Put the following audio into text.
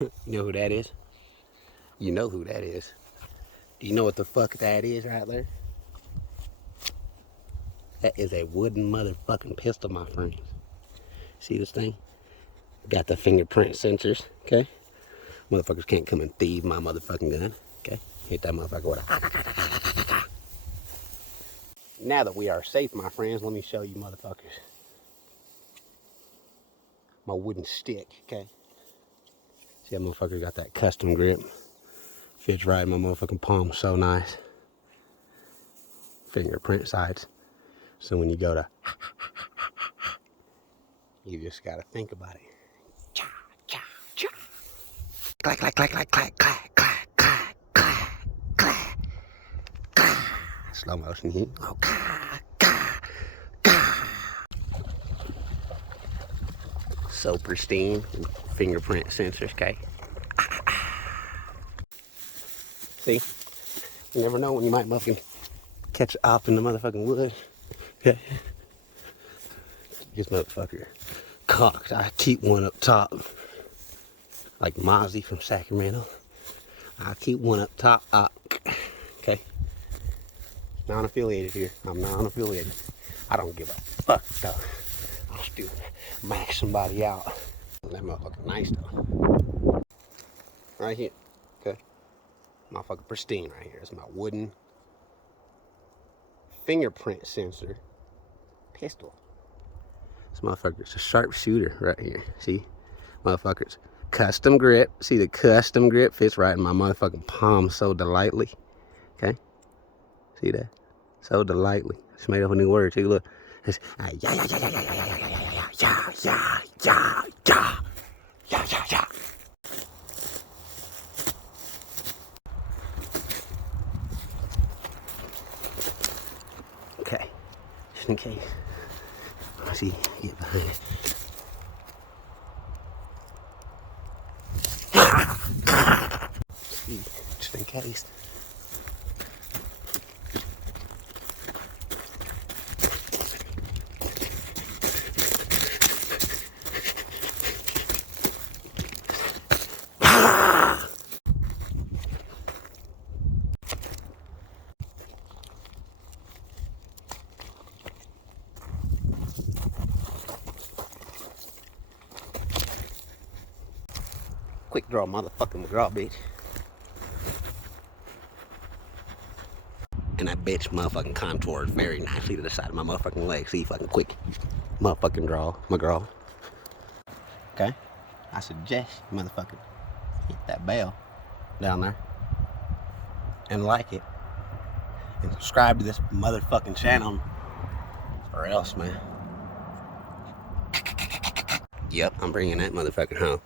You know who that is? You know who that is. Do you know what the fuck that is right there? That is a wooden motherfucking pistol, my friends. See this thing? Got the fingerprint sensors, okay? Motherfuckers can't come and thieve my motherfucking gun, okay? Hit that motherfucker with a... Now that we are safe, my friends, let me show you motherfuckers my wooden stick, okay? See that motherfucker got that custom grip. Fits right in my motherfucking palm, so nice. Fingerprint sides. So when you go to... You just gotta think about it. Cha, cha, cha. Clack, clack, clack, clack, clack, clack, clack, clack, clack, clack, clack. Slow motion heat. Oh, clack, clack, clack. So pristine. Fingerprint sensors, okay? See? You never know when you might motherfucking catch up in the motherfucking woods. Okay? This motherfucker cocked. I keep one up top. Like Mozzie from Sacramento. I keep one up top. Okay? Non-affiliated here. I'm non-affiliated. I don't give a fuck though. I'll still max somebody out. That motherfucker nice though. Right here. Okay? Motherfucker pristine right here. It's my wooden fingerprint sensor pistol. This motherfucker's a sharpshooter right here. See? Motherfuckers. Custom grip. See the custom grip fits right in my motherfucking palm so delightfully. Okay? See that? So delightfully. Just made up a new word too. Look. It's yeah. Okay. Just in case. Let's see. Get behind it. See, just in case. Quick draw, motherfucking McGraw, bitch. And that bitch motherfucking contoured very nicely to the side of my motherfucking leg. See, fucking quick motherfucking draw, McGraw. Okay? I suggest you motherfucking hit that bell down there and like it and subscribe to this motherfucking channel or else, man. Yep, I'm bringing that motherfucker home.